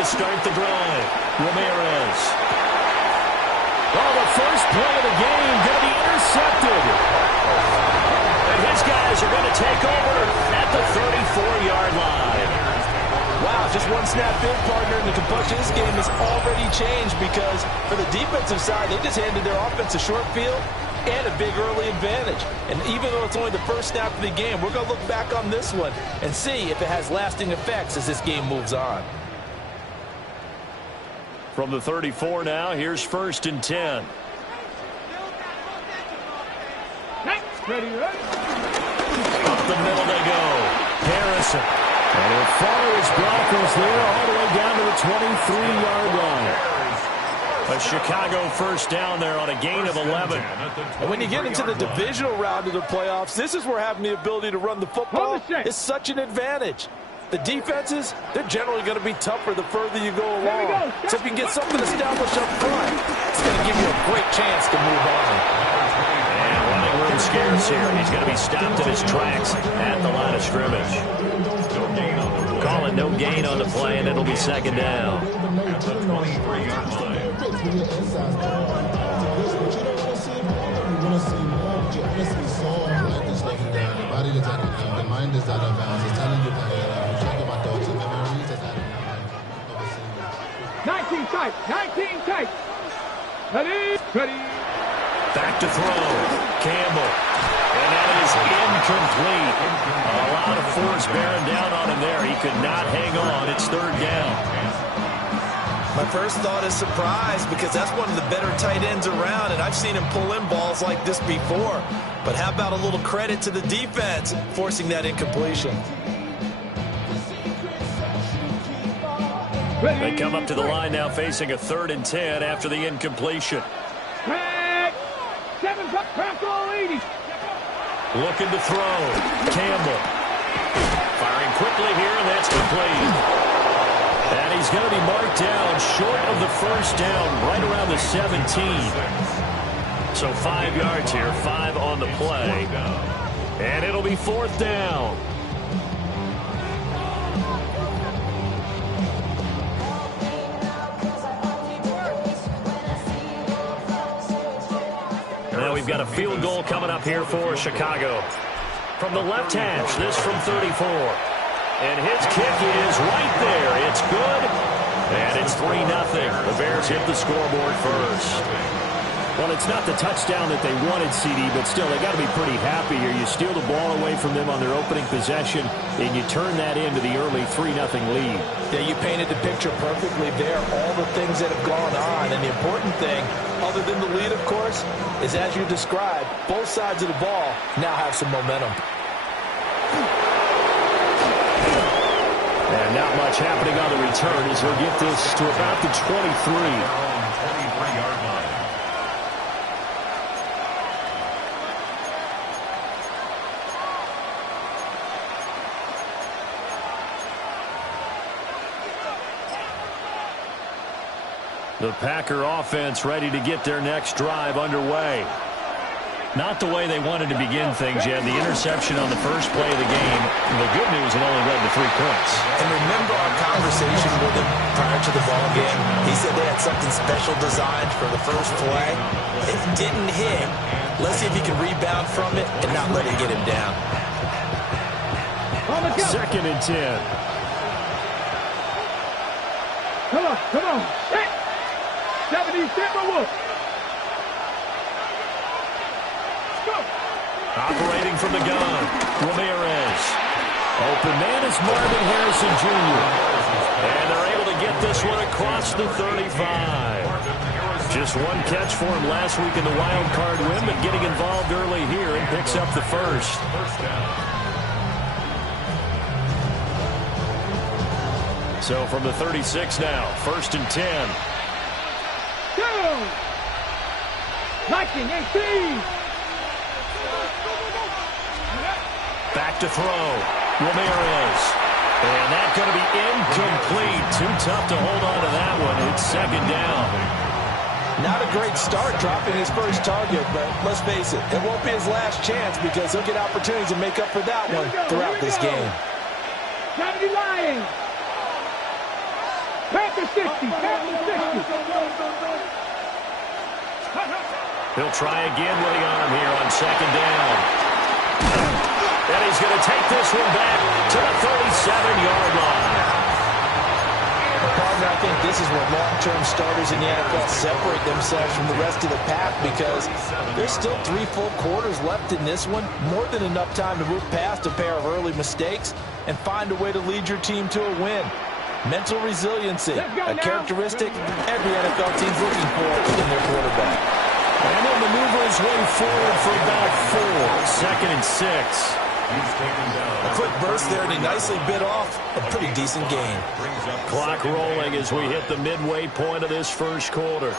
to start the drive. Ramirez. Oh, the first play of the game going to be intercepted. And his guys are going to take over at the 34-yard line. Wow, just one snap in, partner, and the complexion of this game has already changed because for the defensive side, they just handed their offense a short field and a big early advantage. And even though it's only the first snap of the game, we're going to look back on this one and see if it has lasting effects as this game moves on. From the 34 now, here's 1st and 10. Up the middle they go. Harrison. And he'll follow his blockers there all the way down to the 23-yard line. A Chicago first down there on a gain of 11. And when you get into the divisional round of the playoffs, this is where having the ability to run the football is such an advantage. The defenses, they're generally going to be tougher the further you go along. So if you can get something established up front, it's going to give you a great chance to move on. And running room scarce here. He's going to be stopped in his tracks at the line of scrimmage. Calling no gain on the play, and it'll be 2nd down. Ready. Back to throw. Campbell. And that is incomplete. A lot of force bearing down on him there. He could not hang on. It's 3rd down. My first thought is surprise because that's one of the better tight ends around, and I've seen him pull in balls like this before. But how about a little credit to the defense forcing that incompletion? They come up to the line now facing a 3rd and 10 after the incompletion. Looking to throw. Campbell. Firing quickly here, and that's complete. And he's going to be marked down short of the first down, right around the 17. So 5 yards here, 5 on the play. And it'll be 4th down. Now we've got a field goal coming up here for Chicago. From the left hash, this from 34. And his kick is right there. It's good. And it's 3-0. The Bears hit the scoreboard first. Well, it's not the touchdown that they wanted, CD, but still, they got to be pretty happy here. You steal the ball away from them on their opening possession, and you turn that into the early 3-0 lead. Yeah, you painted the picture perfectly there. All the things that have gone on, and the important thing, other than the lead, of course, is as you described, both sides of the ball now have some momentum. And not much happening on the return as they'll get this to about the 23. The Packer offense ready to get their next drive underway. Not the way they wanted to begin things yet. The interception on the first play of the game. The good news, it only led to 3 points. And remember our conversation with him prior to the ball game. He said they had something special designed for the first play. It didn't hit. Let's see if he can rebound from it and not let it get him down. 2nd and 10. Come on. 70 Timberwolves. Operating from the gun, Ramirez. Open man is Marvin Harrison Jr. And they're able to get this one across the 35. Just one catch for him last week in the wild card win, but getting involved early here and picks up the first. So from the 36 now, 1st and 10. Lightning 18. Back to throw. Ramirez. And that's going to be incomplete. Too tough to hold on to that one. It's 2nd down. Not a great start dropping his first target, but let's face it, it won't be his last chance because he'll get opportunities to make up for that one throughout this game. 70 Lions. Back to 60. Back to 60. He'll try again with the arm here on second down. And he's going to take this one back to the 37-yard line. Partner, I think this is where long-term starters in the NFL separate themselves from the rest of the pack because there's still 3 full quarters left in this one. More than enough time to move past a pair of early mistakes and find a way to lead your team to a win. Mental resiliency, a characteristic every NFL team's looking for in their quarterback. And he'll maneuver his way forward for about 4. 2nd and 6. A quick burst there, and he nicely bit off a pretty decent gain. Clock rolling as we hit the midway point of this first quarter.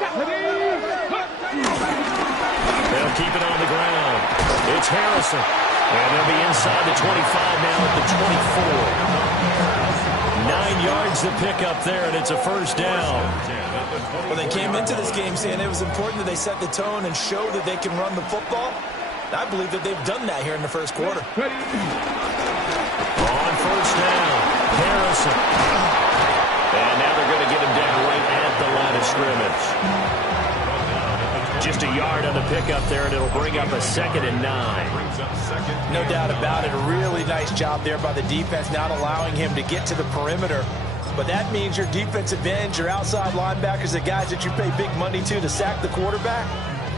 They'll keep it on the ground. It's Harrison. And they'll be inside the 25 now at the 24. 9 yards to pick up there, and it's a first down. Well, they came into this game saying it was important that they set the tone and show that they can run the football. I believe that they've done that here in the first quarter. On first down, Harrison. And now they're going to get him down right at the line of scrimmage. Just a yard on the pickup there, and it'll bring up a 2nd and 9. No doubt about it. A really nice job there by the defense, not allowing him to get to the perimeter. But that means your defensive ends, your outside linebackers, the guys that you pay big money to sack the quarterback,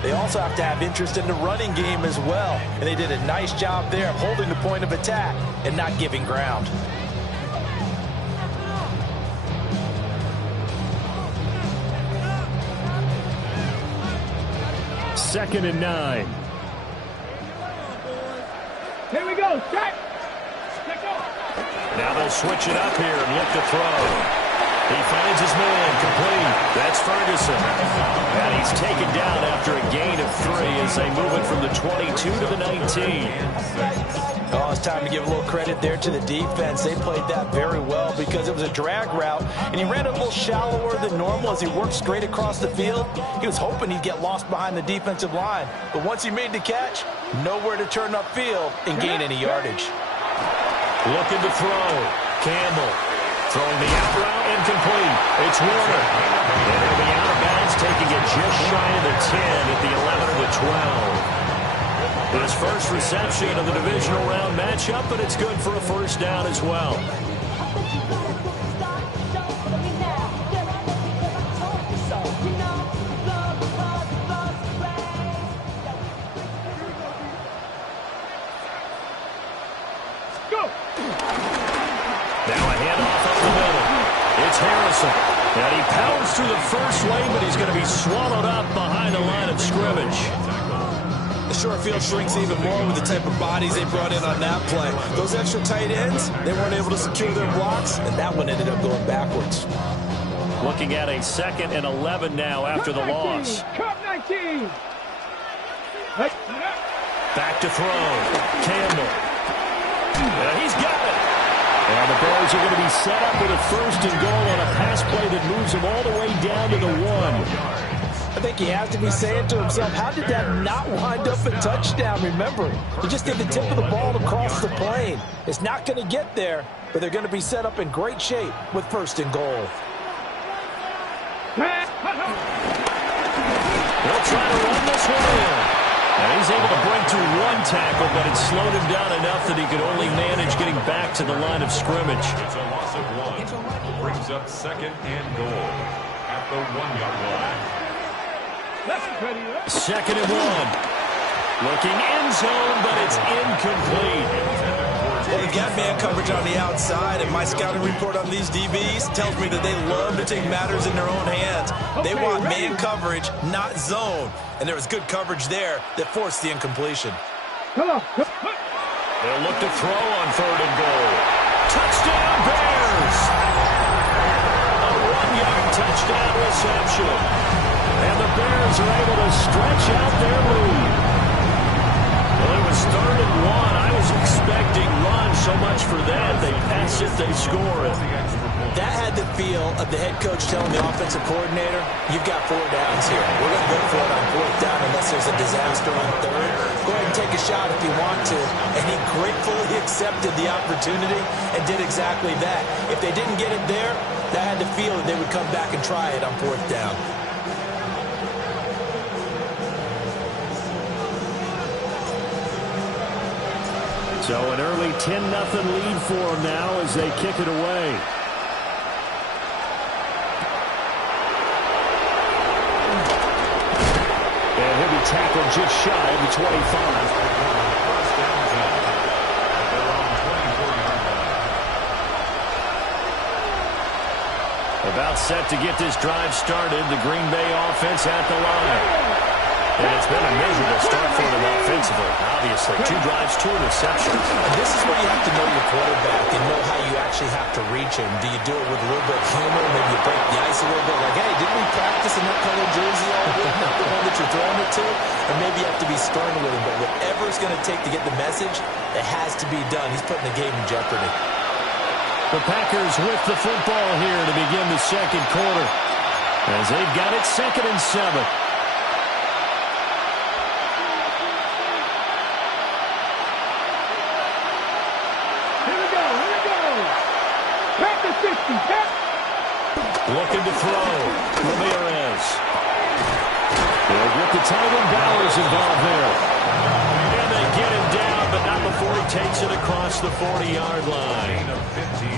they also have to have interest in the running game as well. And they did a nice job there of holding the point of attack and not giving ground. Second and 9. Here we go. Set. Now they'll switch it up here and look to throw. He finds his man complete. That's Ferguson. And he's taken down after a gain of 3 as they move it from the 22 to the 19. Oh, it's time to give a little credit there to the defense. They played that very well because it was a drag route, and he ran a little shallower than normal as he worked straight across the field. He was hoping he'd get lost behind the defensive line, but once he made the catch, nowhere to turn upfield and gain any yardage. Looking to throw. Campbell throwing the out route incomplete. It's Warner. And he'll be out of bounds, taking it just shy of the 10 at the 11 or the 12. His first reception of the divisional round matchup, but it's good for a first down as well. Now a handoff up the middle. It's Harrison. And he powers through the first lane, but he's going to be swallowed up behind the line of scrimmage. The short field shrinks even more with the type of bodies they brought in on that play. Those extra tight ends, they weren't able to secure their blocks, and that one ended up going backwards. Looking at a 2nd and 11 now after the loss. Cup 19. Back to throw. Campbell. And he's got it. And the Bears are going to be set up with a 1st and goal on a pass play that moves them all the way down to the 1. I think he has to be saying to himself, how did that not wind up a touchdown? Remember, he just did the tip of the ball across the plane. It's not going to get there, but they're going to be set up in great shape with 1st and goal. They'll try to run this one in. And he's able to break through 1 tackle, but it slowed him down enough that he could only manage getting back to the line of scrimmage. It's a loss of 1. Brings up 2nd and goal at the 1-yard line. 2nd and 1. Looking end zone, but it's incomplete. Well, they've got man coverage on the outside, and my scouting report on these DBs tells me that they love to take matters in their own hands. They want man coverage, not zone. And there was good coverage there that forced the incompletion. Come on. They'll look to throw on 3rd and goal. Touchdown, Bears! A 1-yard touchdown reception. And the Bears are able to stretch out their lead. Well, it was 3rd and 1. I was expecting run so much for that. They pass it, they score it. That had the feel of the head coach telling the offensive coordinator, you've got 4 downs here. We're going to go for it on 4th down unless there's a disaster on 3rd. Go ahead and take a shot if you want to. And he gratefully accepted the opportunity and did exactly that. If they didn't get it there, that had the feel that they would come back and try it on 4th down. So an early 10-0 lead for them now as they kick it away. And he'll be tackled just shy of the 25. About set to get this drive started. The Green Bay offense at the line. And it's been a miserable start for them offensively. Obviously, 2 drives, 2 interceptions. And this is where you have to know your quarterback and know how you actually have to reach him. Do you do it with a little bit of humor? Maybe you break the ice a little bit. Like, hey, didn't we practice in that color jersey all week? Not the one that you're throwing it to. Or maybe you have to be stern with him. But whatever it's going to take to get the message, it has to be done. He's putting the game in jeopardy. The Packers with the football here to begin the second quarter. As they've got it 2nd and 7. Looking to throw. Ramirez. They'll get the tight end Bowers involved there. And they get him down, but not before he takes it across the 40-yard line.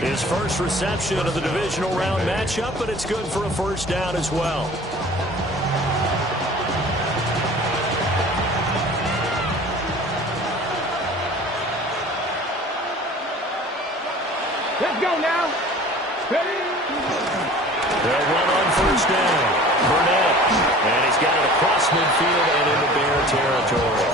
His first reception of the divisional round matchup, but it's good for a 1st down as well. Let's go now. Ready? They'll run on 1st down. Burnett. And he's got it across midfield and into Bear territory.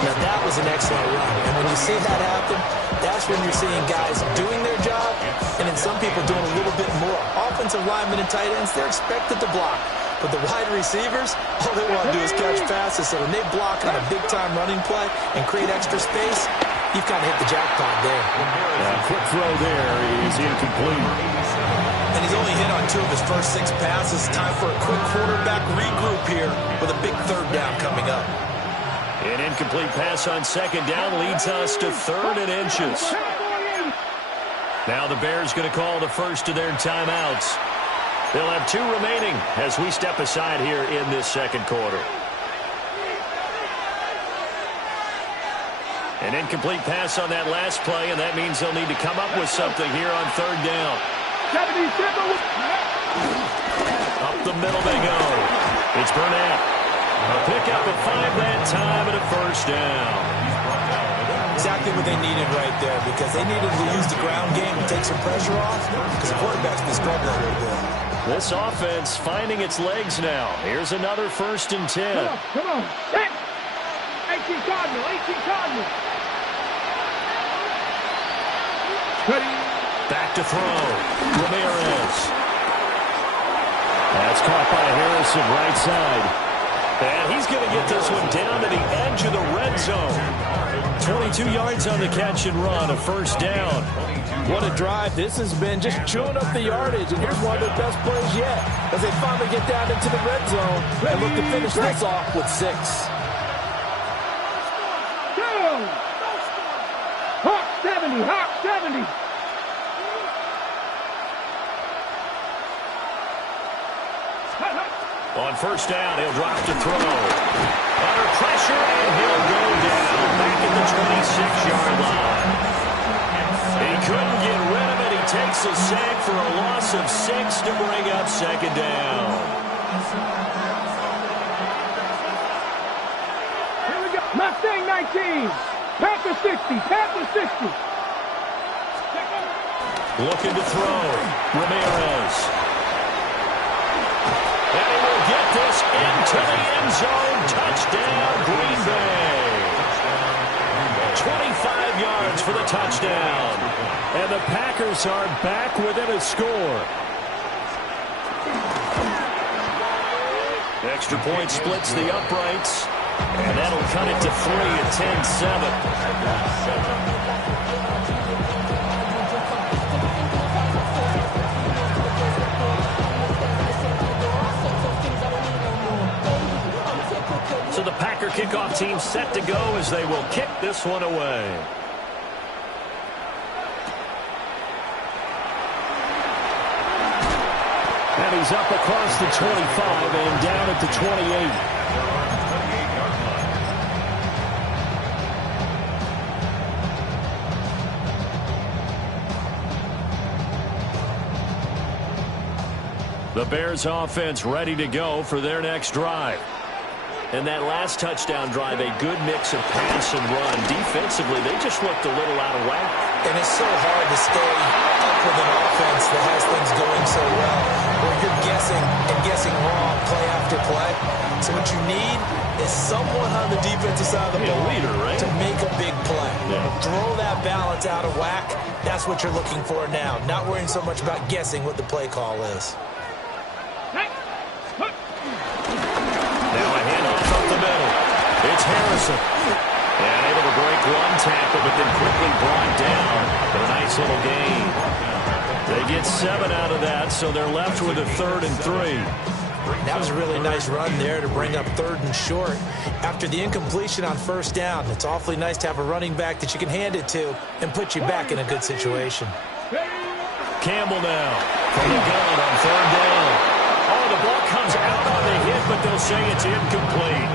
Now, that was an excellent run. And when you see that happen, that's when you're seeing guys doing their job and then some people doing a little bit more. Offensive linemen and tight ends, they're expected to block. But the wide receivers, all they want to do is catch passes. So when they block on a big-time running play and create extra space, you've kind of hit the jackpot there. Quick throw there is incomplete. And he's only hit on 2 of his first 6 passes. Time for a quick quarterback regroup here with a big 3rd down coming up. An incomplete pass on 2nd down leads us to 3rd and inches. Now the Bears going to call the first of their timeouts. They'll have 2 remaining as we step aside here in this second quarter. An incomplete pass on that last play, and that means they'll need to come up with something here on 3rd down. Up the middle they go. It's Burnett. A pickup of 5 that time and a 1st down. Exactly what they needed right there, because they needed to use the ground game and take some pressure off, because the quarterback's been struggling a little bit. This offense finding its legs now. Here's another 1st and 10. Come on. 18 Cardinal. Back to throw. Ramirez. That's caught by Harrison right side. And he's going to get this one down to the edge of the red zone. 22 yards on the catch and run, a 1st down. What a drive. This has been just chewing up the yardage. And here's one of their best plays yet as they finally get down into the red zone and look to finish this off with 6. Hawk 70. On 1st down, he'll drop to throw. Under pressure, and he'll go down back at the 26-yard line. He couldn't get rid of it. He takes a sack for a loss of 6 to bring up 2nd down. Here we go. Mustang 19. Panther 60. Looking to throw. Ramirez. And he will get this into the end zone. Touchdown, Green Bay. 25 yards for the touchdown. And the Packers are back within a score. Extra point splits the uprights. And that'll cut it to 3 at 10-7. their kickoff team set to go as they will kick this one away. And he's up across the 25 and down at the 28. The Bears offense ready to go for their next drive. And that last touchdown drive, a good mix of pass and run. Defensively, they just looked a little out of whack. And it's so hard to stay up with an offense that has things going so well, where you're guessing and guessing wrong play after play. So what you need is someone on the defensive side of the ball leader, right? to make a big play. Yeah. Throw that balance out of whack. That's what you're looking for now. Not worrying so much about guessing what the play call is. Now a handoff up the middle. It's Harrison. And able to break one tackle, but then quickly brought down. But a nice little gain. They get 7 out of that, so they're left with a 3rd and 3. That was a really nice run there to bring up 3rd and short. After the incompletion on 1st down, it's awfully nice to have a running back that you can hand it to and put you back in a good situation. Campbell now from the gun on 3rd down. Oh, the ball comes out on the hit, but they'll say it's incomplete.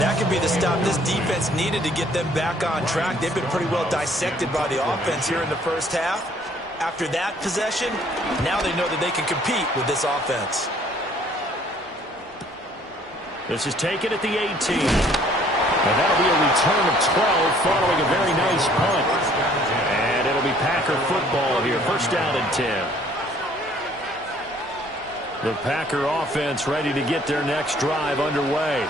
That could be the stop this defense needed to get them back on track. They've been pretty well dissected by the offense here in the first half. After that possession, now they know that they can compete with this offense. This is taken at the 18. And that'll be a return of 12 following a very nice punt. And it'll be Packer football here. 1st down and 10. The Packer offense ready to get their next drive underway.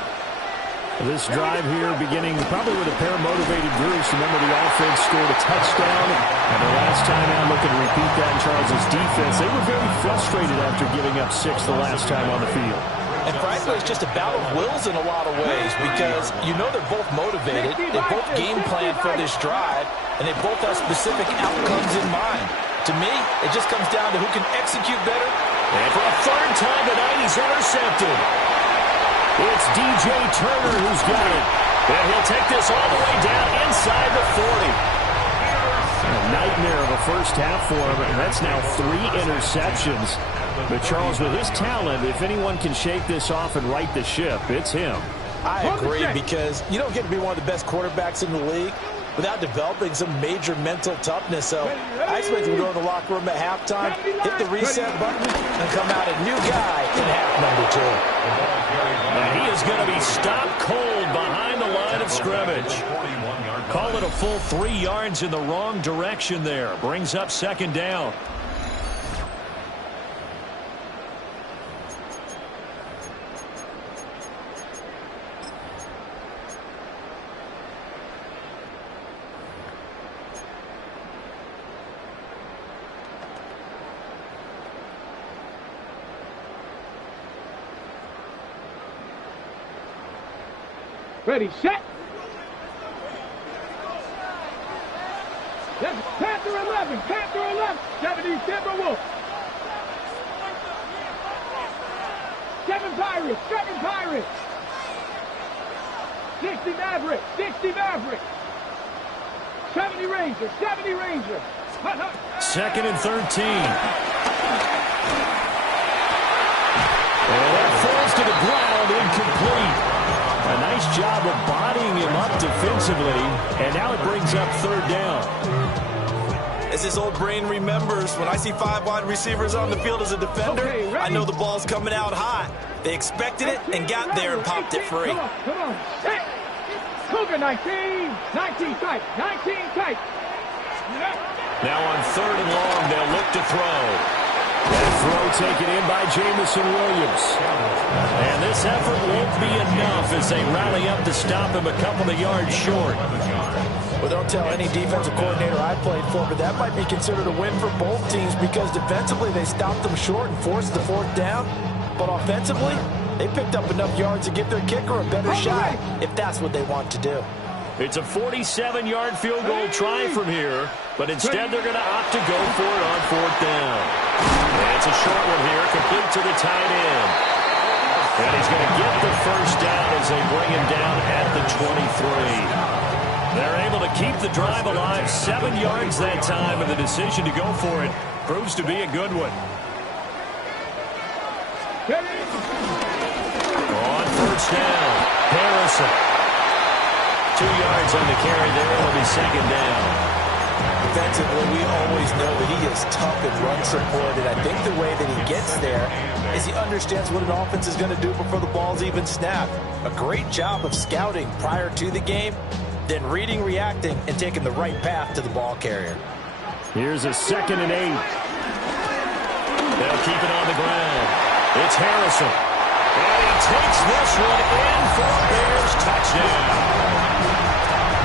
This drive here beginning probably with a pair of motivated groups. Remember, the offense scored a touchdown, and the last time out, looking to repeat that in Charles' defense. They were very frustrated after giving up 6 the last time on the field. And frankly, it's just a battle of wills in a lot of ways because you know they're both motivated, they both game plan for this drive, and they both have specific outcomes in mind. To me, it just comes down to who can execute better. And for a 3rd time tonight, he's intercepted. It's DJ Turner who's got it. And he'll take this all the way down inside the 40. A nightmare of a first half for him, and that's now 3 interceptions. But Charles, with his talent, if anyone can shake this off and right the ship, it's him. I agree, because you don't get to be one of the best quarterbacks in the league without developing some major mental toughness. So I expect him to go in the locker room at halftime, hit the reset button, and come out a new guy in half number 2. And he is going to be stopped cold behind the line of scrimmage. Call it a full 3 yards in the wrong direction there. Brings up 2nd down. Ready, set. That's Panther 11, Panther 11, 70 Timberwolves. 7 Pirates, 7 Pirates. 60 Mavericks, 60 Mavericks. 70 Rangers, 70 Rangers. 2nd and 13. And that falls to the ground, incomplete. A nice job of bodying him up defensively, and now it brings up 3rd down. As his old brain remembers, when I see 5 wide receivers on the field as a defender, I know the ball's coming out hot. They expected it and got there and popped it free. Come on, set. Cougar 19, 19 tight, 19 tight. Now on 3rd and long, they'll look to throw. That throw taken in by Jamison Williams. And this effort won't be enough as they rally up to stop him a couple of yards short. Well, don't tell any defensive coordinator I played for, but that might be considered a win for both teams because defensively they stopped them short and forced the 4th down. But offensively, they picked up enough yards to give their kicker a better shot if that's what they want to do. It's a 47-yard field goal try from here, but instead they're going to opt to go for it on 4th down. And it's a short one here, complete to the tight end. And he's going to get the first down as they bring him down at the 23. They're able to keep the drive alive, 7 yards that time, and the decision to go for it proves to be a good one. On first down, Harrison. 2 yards on the carry there. It'll be second down. Defensively, we always know that he is tough and run support, and I think the way that he gets there is he understands what an offense is going to do before the ball's even snapped. A great job of scouting prior to the game, then reading, reacting, and taking the right path to the ball carrier. Here's a 2nd and 8. They'll keep it on the ground. It's Harrison. And he takes this one in for a Bears touchdown.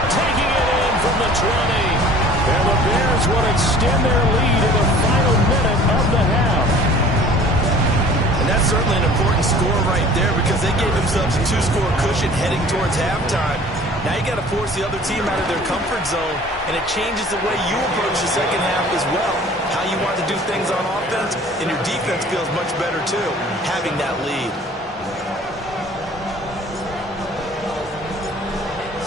Taking it in from the 20. And the Bears want to extend their lead in the final minute of the half. And that's certainly an important score right there because they gave themselves a 2-score cushion heading towards halftime. Now you got to force the other team out of their comfort zone, and it changes the way you approach the second half as well. How you want to do things on offense, and your defense feels much better too, having that lead.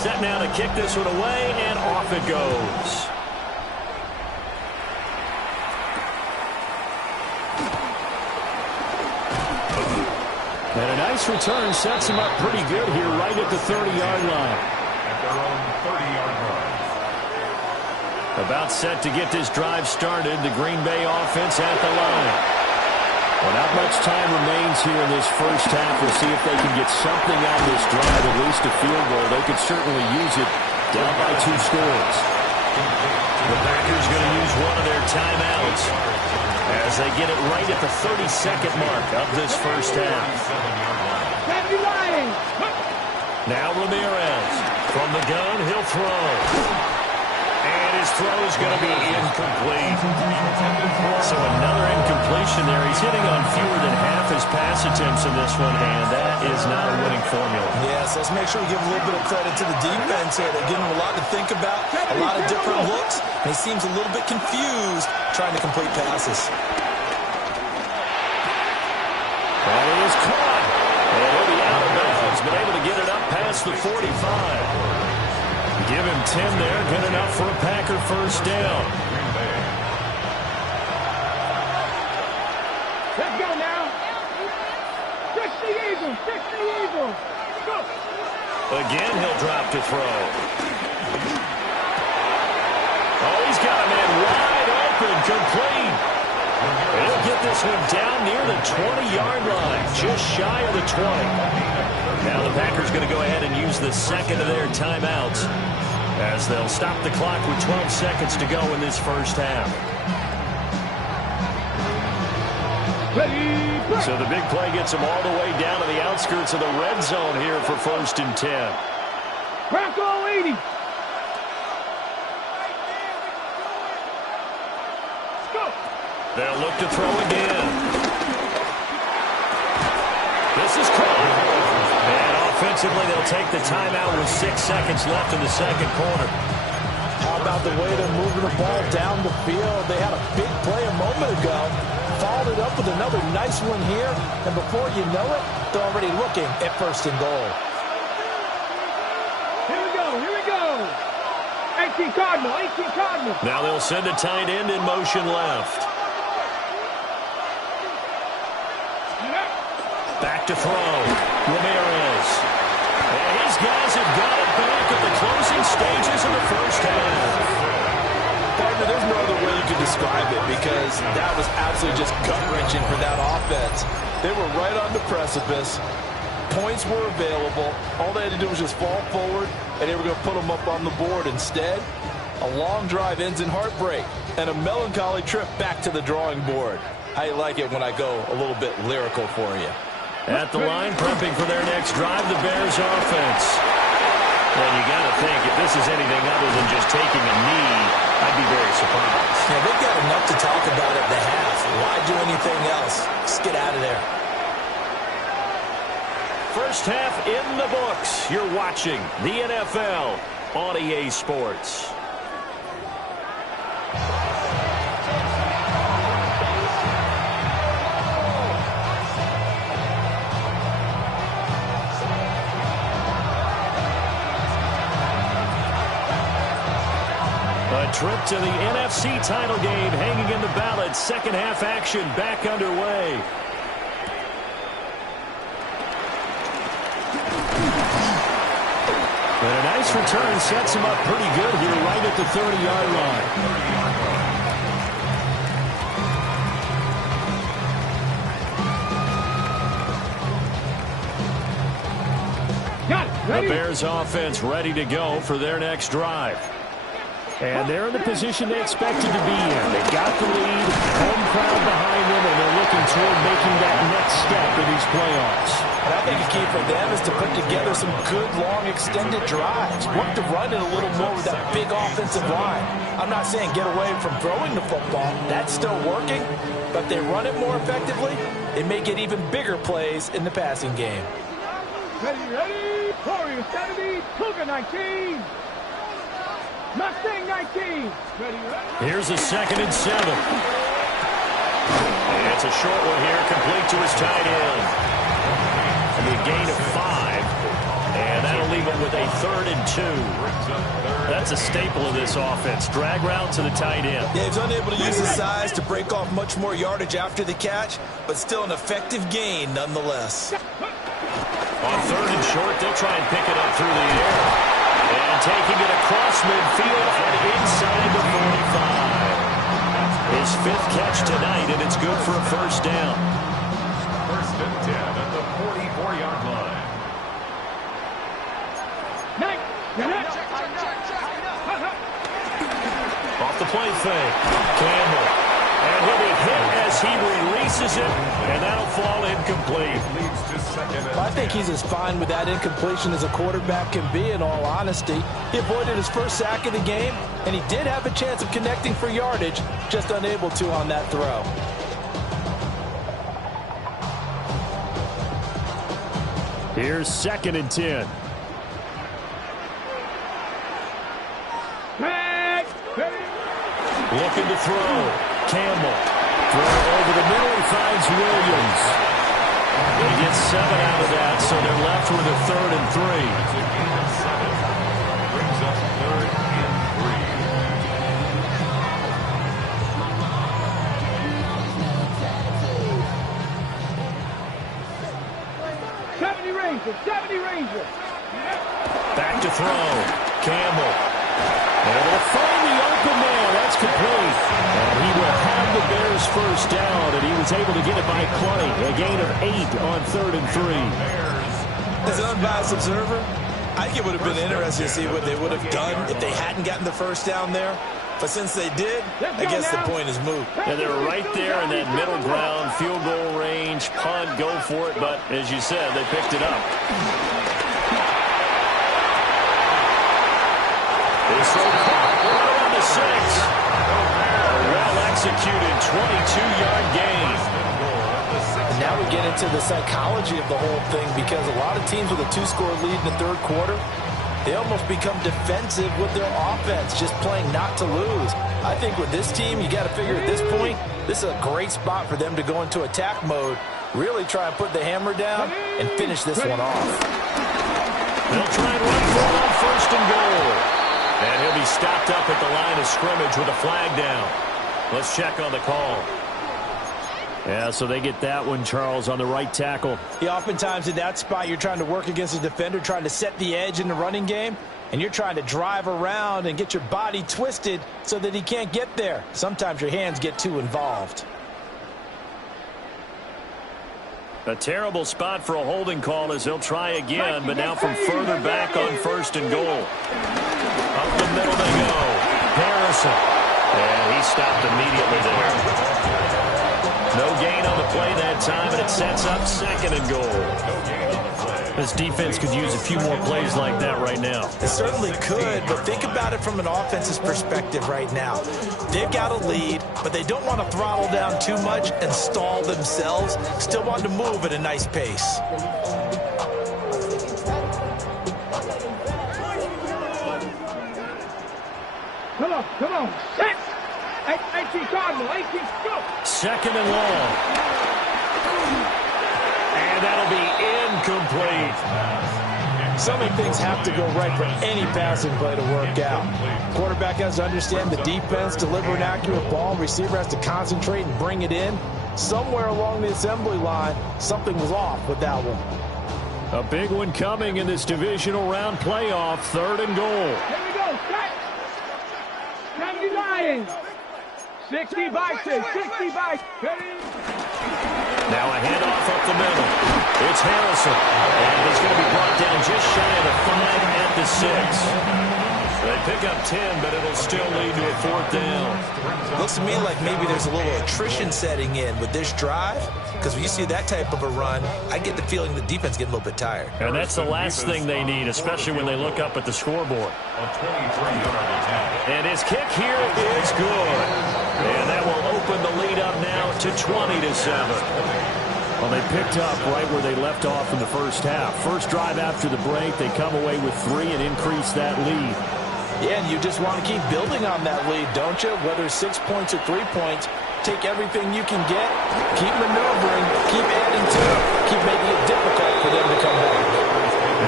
Set now to kick this one away, and off it goes. And a nice return sets him up pretty good here right at the 30-yard line. At their own 30-yard line. About set to get this drive started, the Green Bay offense at the line. Well, not much time remains here in this first half. We'll see if they can get something out of this drive, at least a field goal. They could certainly use it down by 2 scores. The Packers going to use one of their timeouts as they get it right at the 32nd mark of this first half. Now Ramirez from the gun, he'll throw. And his throw is going to be incomplete. So another incompletion there. He's hitting on fewer than half his pass attempts in this one, and that is not a winning formula. Yes, let's make sure we give a little bit of credit to the defense here. They're giving him a lot to think about, a lot of different looks, and he seems a little bit confused trying to complete passes. And it is caught. And he'll be out of bounds, but able to get it up past the 45. Give him 10 there, good enough for a Packer first down. Let's go now. Fix the Eagles. Fix the Eagles. Go. Again, he'll drop to throw. Oh, he's got a man wide open, complete. He'll get this one down near the 20-yard line, just shy of the 20. Now the Packers going to go ahead and use the second of their timeouts as they'll stop the clock with 12 seconds to go in this first half. So the big play gets them all the way down to the outskirts of the red zone here for 1st and 10. Bronco 80. They'll look to throw again. This is caught. And offensively, they'll take the timeout with 6 seconds left in the second quarter. How about the way they're moving the ball down the field? They had a big play a moment ago. Followed it up with another nice one here. And before you know it, they're already looking at 1st and goal. Here we go. Here we go. 18 Cardinal. 18 Cardinal. Now they'll send a tight end in motion left. Back to throw. Ramirez. And his guys have got it back at the closing stages of the first half. Partner, there's no other way you could describe it because that was absolutely just gut-wrenching for that offense. They were right on the precipice. Points were available. All they had to do was just fall forward, and they were going to put them up on the board. Instead, a long drive ends in heartbreak and a melancholy trip back to the drawing board. How you like it when I go a little bit lyrical for you? At the line, prepping for their next drive, the Bears offense. And you got to think, if this is anything other than just taking a knee, I'd be very surprised. Yeah, they've got enough to talk about at the half. Why do anything else? Just get out of there. First half in the books. You're watching the NFL on EA Sports. A trip to the NFC title game hanging in the balance. Second half action back underway. And a nice return sets him up pretty good here right at the 30-yard line. The Bears offense ready to go for their next drive. And they're in the position they expected to be in. They've got the lead, home crowd behind them, and they're looking toward making that next step in these playoffs. And I think the key for them is to put together some good, long, extended drives. Work the run in a little more with that big offensive line. I'm not saying get away from throwing the football. That's still working. But if they run it more effectively, it may get even bigger plays in the passing game. Ready? Warriors 70, Cougar 19. Mustang 19. Ready? Here's a 2nd and 7. And it's a short one here, complete to his tight end. And a gain of 5. And that'll leave him with a 3rd and 2. That's a staple of this offense. Drag route to the tight end. Yeah, he's unable to use his size to break off much more yardage after the catch, but still an effective gain nonetheless. On 3rd and short, they'll try and pick it up through the air. And taking it across midfield and inside the 45. His 5th catch tonight, and it's good for a 1st down. 1st and 10 at the 44-yard line. Off the play fake. Campbell. And he'll be hit as he releases it, and that'll fall incomplete. I think he's as fine with that incompletion as a quarterback can be, in all honesty. He avoided his 1st sack of the game, and he did have a chance of connecting for yardage, just unable to on that throw. Here's 2nd and 10. Looking to throw. Campbell. Throw over the middle. He finds Williams. They get 7 out of that, so they're left with a 3rd and 3. Brings up 3rd and 70 Rangers. Back to throw. Campbell. And they'll find the open man. That's complete. And he will have the Bears 1st down, and he was able to get it by play. A gain of 8 on 3rd and 3. As an unbiased observer, I think it would have been interesting to see what they would have done if they hadn't gotten the 1st down there. But since they did, I guess the point is moot. Yeah, they were right there in that middle ground, field goal range, punt, go for it. But as you said, they picked it up. This will around the 6. A well-executed 22-yard gain. And now we get into the psychology of the whole thing, because a lot of teams with a 2-score lead in the 3rd quarter, they almost become defensive with their offense, just playing not to lose. I think with this team, you got to figure at this point, this is a great spot for them to go into attack mode, really try and put the hammer down and finish this one off. They'll try and run for it on 1st and goal. And he'll be stopped up at the line of scrimmage with a flag down. Let's check on the call. Yeah, so they get that one, Charles, on the right tackle. Yeah, oftentimes in that spot, you're trying to work against a defender, trying to set the edge in the running game, and you're trying to drive around and get your body twisted so that he can't get there. Sometimes your hands get too involved. A terrible spot for a holding call as he'll try again, but now from further back on 1st and goal. Up the middle they go. Harrison. And he stopped immediately there. No gain on the play that time, and it sets up 2nd and goal. This defense could use a few more plays like that right now. It certainly could, but think about it from an offense's perspective right now. They've got a lead, but they don't want to throttle down too much and stall themselves. Still want to move at a nice pace. Come on. Set. 18 Cardinal. 18 go. 2nd and long. And that'll be incomplete. So many things have to go right for any passing play to work out. Quarterback has to understand the defense, deliver an accurate ball. Receiver has to concentrate and bring it in. Somewhere along the assembly line, something was off with that one. A big one coming in this divisional round playoff, 3rd and goal. Here we go, set. 79. 60 by 6, 60 by 30. Now a handoff up the middle. It's Harrison. And he's going to be brought down just shy of the 5 at the 6. They pick up 10, but it'll still lead to a 4th down. Looks to me like maybe there's a little attrition setting in with this drive, because when you see that type of a run, I get the feeling the defense getting a little bit tired. And that's the last thing they need, especially when they look up at the scoreboard. And his kick here is good. And that will open the lead up now to 20-7. Well, they picked up right where they left off in the first half. First drive after the break, they come away with 3 and increase that lead. Yeah, and you just want to keep building on that lead, don't you? Whether it's 6 points or 3 points, take everything you can get, keep maneuvering, keep adding to it, keep making it difficult for them to come back.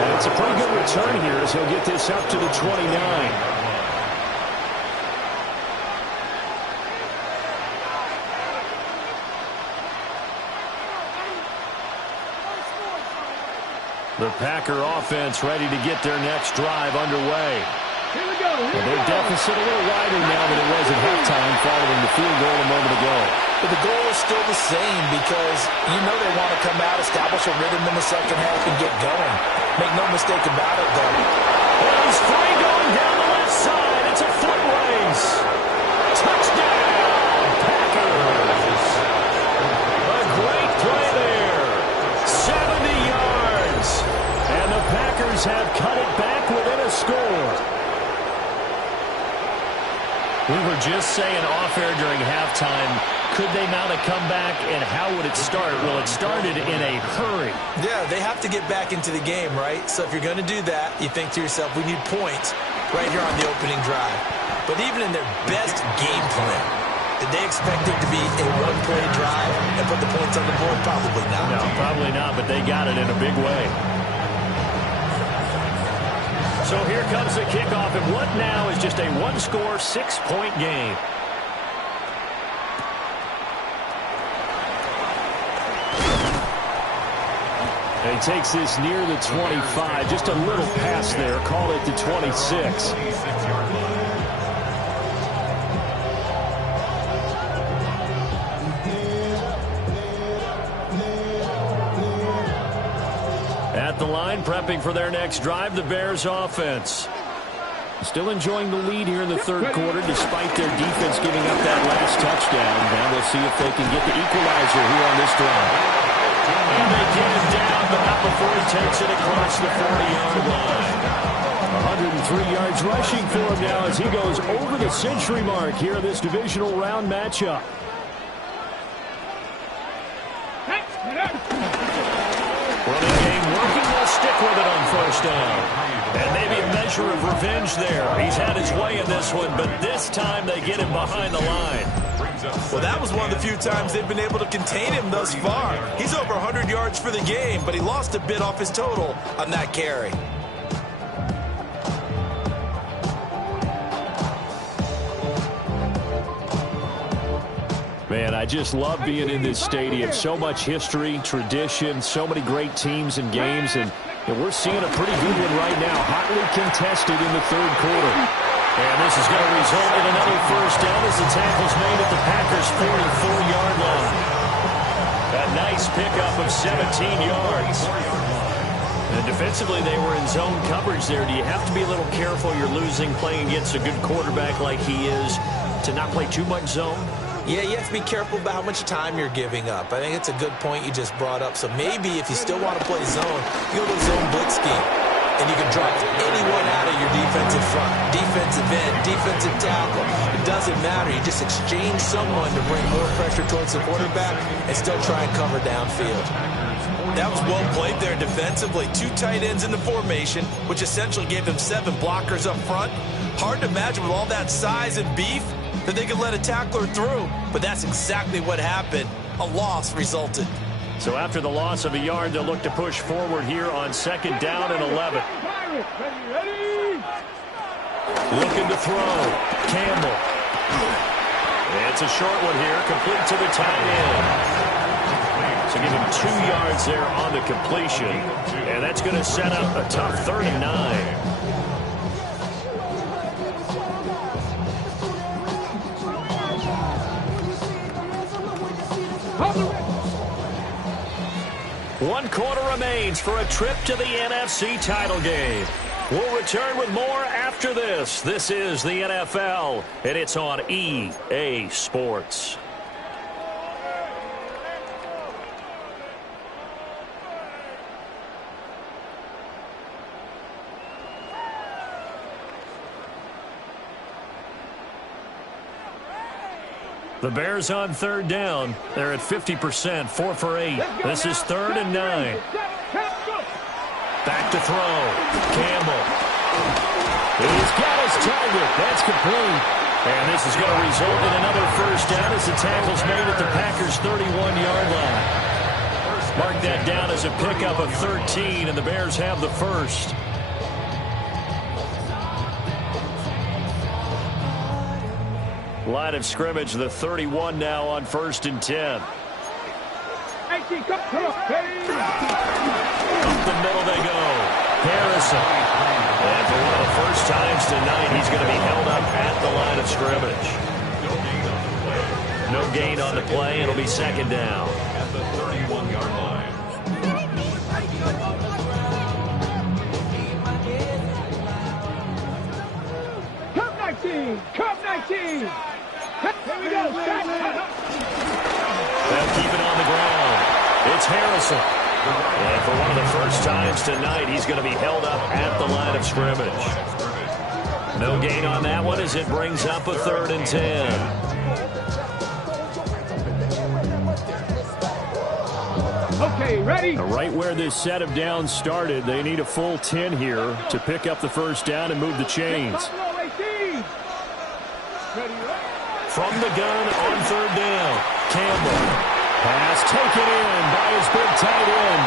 And it's a pretty good return here as he'll get this up to the 29. The Packer offense ready to get their next drive underway. Here we go. And their deficit a little wider now than it was at halftime following the field goal a moment ago. But the goal is still the same because you know they want to come out, establish a rhythm in the second half, and get going. Make no mistake about it, though. He's free going down the left side. It's a foot race. Touchdown, Packers. A great play there. 70 yards. And the Packers have cut it back within a score. We were just saying off-air during halftime, could they mount a comeback, and how would it start? Well, it started in a hurry. Yeah, they have to get back into the game, right? So if you're going to do that, you think to yourself, we need points right here on the opening drive. But even in their best game plan, did they expect it to be a one-play drive and put the points on the board? Probably not. No, probably not, but they got it in a big way. So here comes the kickoff, and what now is just a one-score, 6-point game. And he takes this near the 25. Just a little pass there. Call it the 26. At the line, prepping for their next drive, the Bears offense. Still enjoying the lead here in the third quarter, despite their defense giving up that last touchdown. Now we'll see if they can get the equalizer here on this drive. And they get him down, but not before he takes it across the 40-yard line. 103 yards rushing for him now as he goes over the century mark here in this divisional round matchup. Running game working, they'll stick with it on first down. And maybe a measure of revenge there. He's had his way in this one, but this time they get him behind the line. Well, that was one of the few times they've been able to contain him thus far. He's over 100 yards for the game, but he lost a bit off his total on that carry. Man, I just love being in this stadium. So much history, tradition, so many great teams and games, and we're seeing a pretty good one right now, hotly contested in the third quarter. And this is going to result in another first down as the tackle's made at the Packers' 44-yard line. A nice pickup of 17 yards. And defensively, they were in zone coverage there. Do you have to be a little careful? You're losing, playing against a good quarterback like he is, to not play too much zone? Yeah, you have to be careful about how much time you're giving up. I think it's a good point you just brought up. So maybe if you still want to play zone, you go to the zone blitz scheme. And you can drop anyone out of your defensive front. Defensive end, defensive tackle. It doesn't matter. You just exchange someone to bring more pressure towards the quarterback and still try and cover downfield. That was well played there defensively. 2 tight ends in the formation, which essentially gave them 7 blockers up front. Hard to imagine with all that size and beef that they could let a tackler through. But that's exactly what happened. A loss resulted. So after the loss of a yard, they'll look to push forward here on 2nd down and 11. Looking to throw. Campbell. It's a short one here, complete to the tight end. So give him 2 yards there on the completion. And that's going to set up a tough 3rd and 9. One quarter remains for a trip to the NFC title game. We'll return with more after this. This is the NFL, and it's on EA Sports. The Bears on 3rd down. They're at 50%, 4 for 8. This is 3rd and 9. Back to throw. Campbell. He's got his target. That's complete. And this is going to result in another 1st down as the tackle's made at the Packers' 31-yard line. Mark that down as a pickup of 13, and the Bears have the 1st. Line of scrimmage, the 31 now on 1st and 10. Up the middle they go. Harrison. And for one of the first times tonight, he's going to be held up at the line of scrimmage. No gain on the play. It'll be 2nd down. At the 31-yard line. Cup 19! Cup 19! Here we go! They'll keep it on the ground. It's Harrison. And for one of the first times tonight, he's going to be held up at the line of scrimmage. No gain on that one as it brings up a 3rd and 10. Okay, ready? Right where this set of downs started, they need a full 10 here to pick up the 1st down and move the chains. From the gun on 3rd down, Campbell. Pass taken in by his big tight end.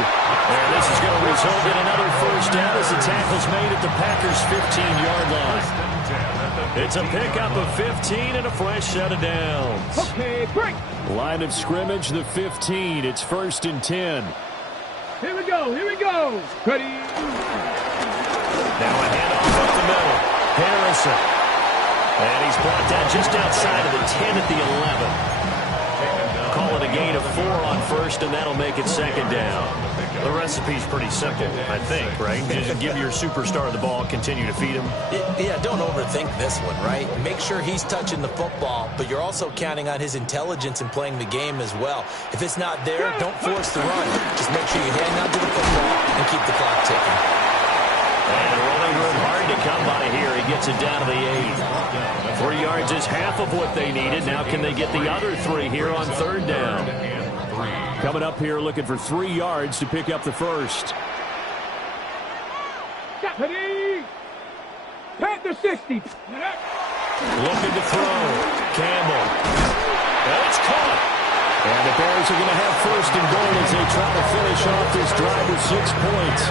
And this is going to result in another 1st down as the tackle's made at the Packers' 15-yard line. It's a pickup of 15 and a fresh set of downs. Okay, break. Line of scrimmage, the 15. It's 1st and 10. Here we go, here we go. Ready? Now a handoff up the middle. Harrison. And he's brought down just outside of the 10 at the 11. Call it a gain of 4 on 1st, and that'll make it 2nd down. The recipe's pretty simple, I think, right? Just give your superstar the ball, continue to feed him. Yeah, don't overthink this one, right? Make sure he's touching the football, but you're also counting on his intelligence in playing the game as well. If it's not there, don't force the run. Just make sure you hang on to the football and keep the clock ticking. And rolling room hard to come by here. He gets it down to the 8. 3 yards is half of what they needed. Now can they get the other 3 here on 3rd down? Coming up here looking for 3 yards to pick up the 1st. Ready? Panther 60. Looking to throw. Campbell. And it's caught. And the Bears are going to have 1st and goal as they try to finish off this drive with 6 points.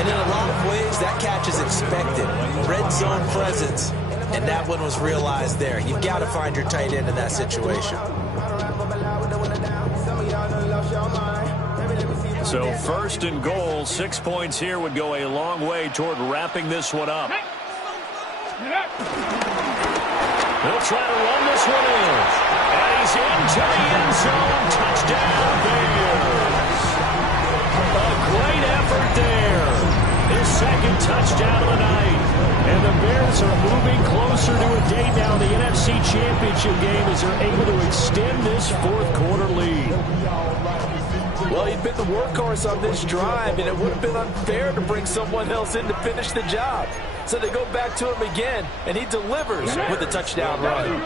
And in a lot of ways, that catch is expected. Red zone presence. And that one was realized there. You've got to find your tight end in that situation. So 1st and goal, 6 points here would go a long way toward wrapping this one up. They'll try to run this one in. And he's into the end zone. Touchdown, Bears. A great effort there. His 2nd touchdown of the night. And the Bears are moving closer to a date now in the NFC Championship game as they're able to extend this 4th quarter lead. Well, he'd been the workhorse on this drive, and it would have been unfair to bring someone else in to finish the job. So they go back to him again, and he delivers with a touchdown run.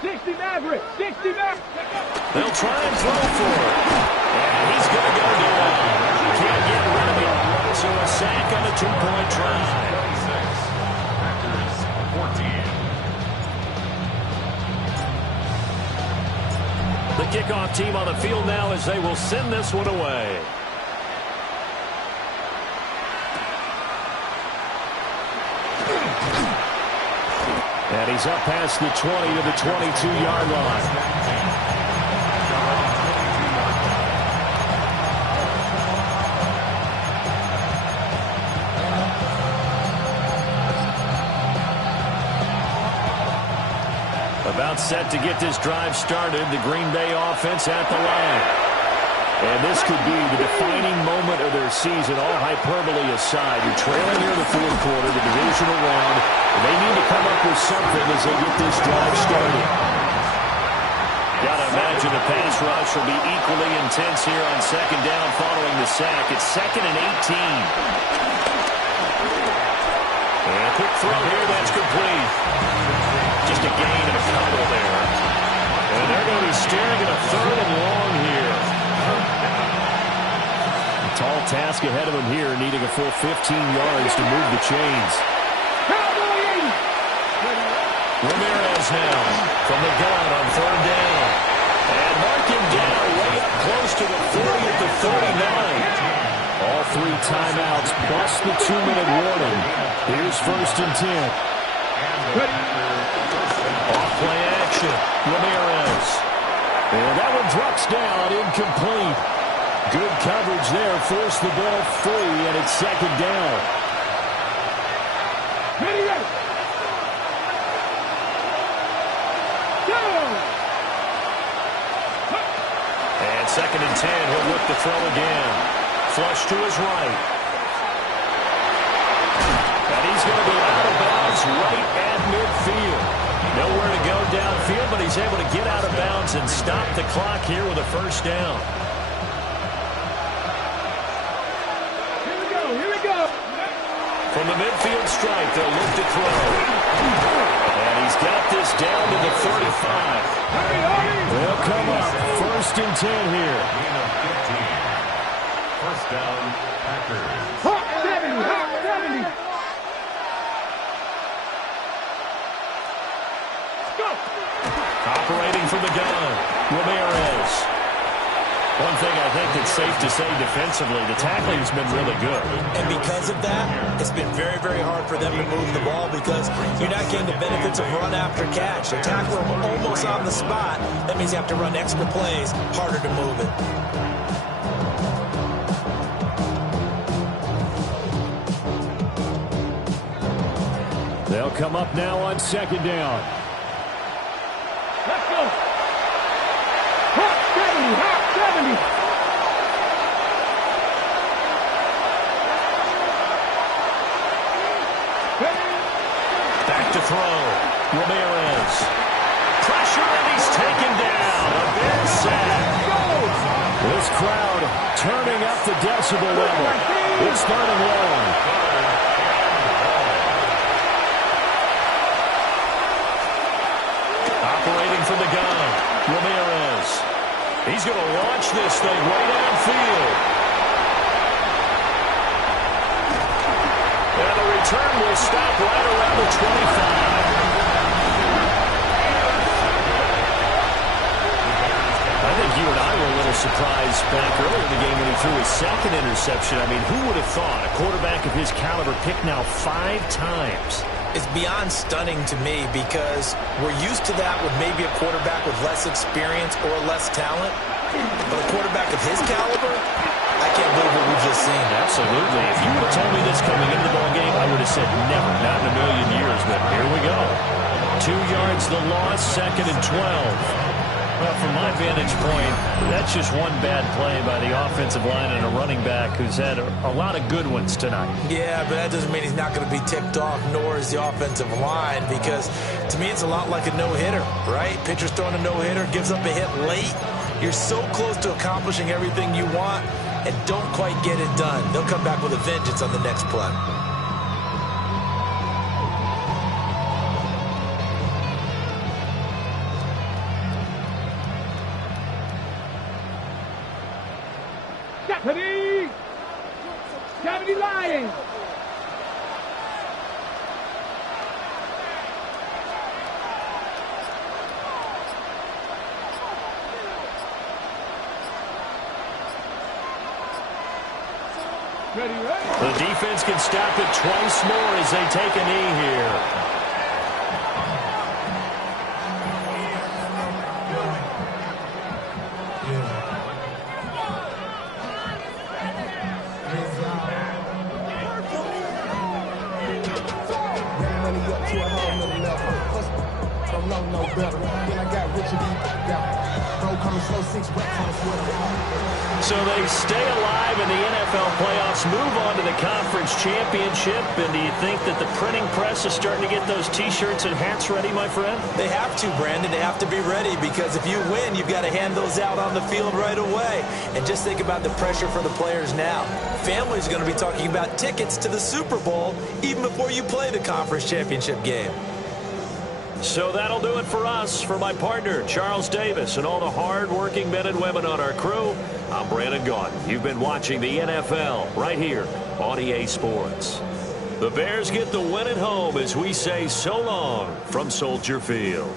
60 Maverick, 60 Maverick. They'll try and throw for it. And he's going to go down. Can't get rid of it. So a sack on a 2-point try. kickoff team on the field now as they will send this one away. And he's up past the 20 to the 22-yard line. About set to get this drive started, the Green Bay offense at the line. And this could be the defining moment of their season, all hyperbole aside. You're trailing here in the fourth quarter, the divisional round, and they need to come up with something as they get this drive started. Got to imagine the pass rush will be equally intense here on second down following the sack. It's 2nd and 18. And a quick throw here, that's complete. Just a gain of a couple there. And they're going to be staring at a 3rd and long here. A tall task ahead of them here, needing a full 15 yards to move the chains. Ramirez now from the gun on 3rd down. And mark him down way up close to the 40 at the 39. All 3 timeouts plus the 2-minute warning. Here's 1st and 10. Off-play action, Ramirez. And that one drops down, incomplete. Good coverage there, forced the ball free, and it's 2nd down. And 2nd and 10, he'll look to throw again. Flush to his right. And he's going to be out of bounds right at midfield. Nowhere to go downfield, but he's able to get out of bounds and stop the clock here with a 1st down. Here we go. From the midfield stripe, they'll look to throw. And he's got this down to the 35. They'll come up 1st and 10 here. 1st down, Packers. Hawk 70, Hawk 70. Operating from the gun, Ramirez. One thing I think that's safe to say defensively, the tackling has been really good. And because of that, it's been very, very hard for them to move the ball because you're not getting the benefits of run after catch. The tackler almost on the spot. That means you have to run extra plays, harder to move it. They'll come up now on 2nd down. Let's go. Hawk 70, Hawk 70. Back to throw. Ramirez. Pressure, and he's taken down. A big sack. This crowd turning up the decibel level. It's 3rd and long. Operating from the gun, Ramirez. He's going to launch this thing way downfield. And the return will stop right around the 25. I think you and I were a little surprised back earlier in the game when he threw his 2nd interception. I mean, who would have thought a quarterback of his caliber picked now 5 times? It's beyond stunning to me because we're used to that with maybe a quarterback with less experience or less talent. But a quarterback of his caliber, I can't believe what we've just seen. Absolutely. If you would have told me this coming into the ballgame, I would have said never, not in a million years. But here we go. 2 yards the loss, 2nd and 12. Well, from my vantage point, that's just one bad play by the offensive line and a running back who's had a lot of good ones tonight. Yeah, but that doesn't mean he's not going to be ticked off, nor is the offensive line, because to me it's a lot like a no-hitter, right? Pitcher's throwing a no-hitter, gives up a hit late. You're so close to accomplishing everything you want and don't quite get it done. They'll come back with a vengeance on the next play. Deputy! Deputy Lions! Ready, ready. The defense can stop it twice more as they take a knee here. So they stay alive in the NFL playoffs, move on to the conference championship. And do you think that the printing press is starting to get those T-shirts and hats ready, my friend? They have to, Brandon. They have to be ready because if you win, you've got to hand those out on the field right away. And just think about the pressure for the players now. Family's going to be talking about tickets to the Super Bowl even before you play the conference championship game. So that'll do it for us. For my partner, Charles Davis, and all the hard-working men and women on our crew, I'm Brandon Gaudin. You've been watching the NFL right here on EA Sports. The Bears get the win at home as we say so long from Soldier Field.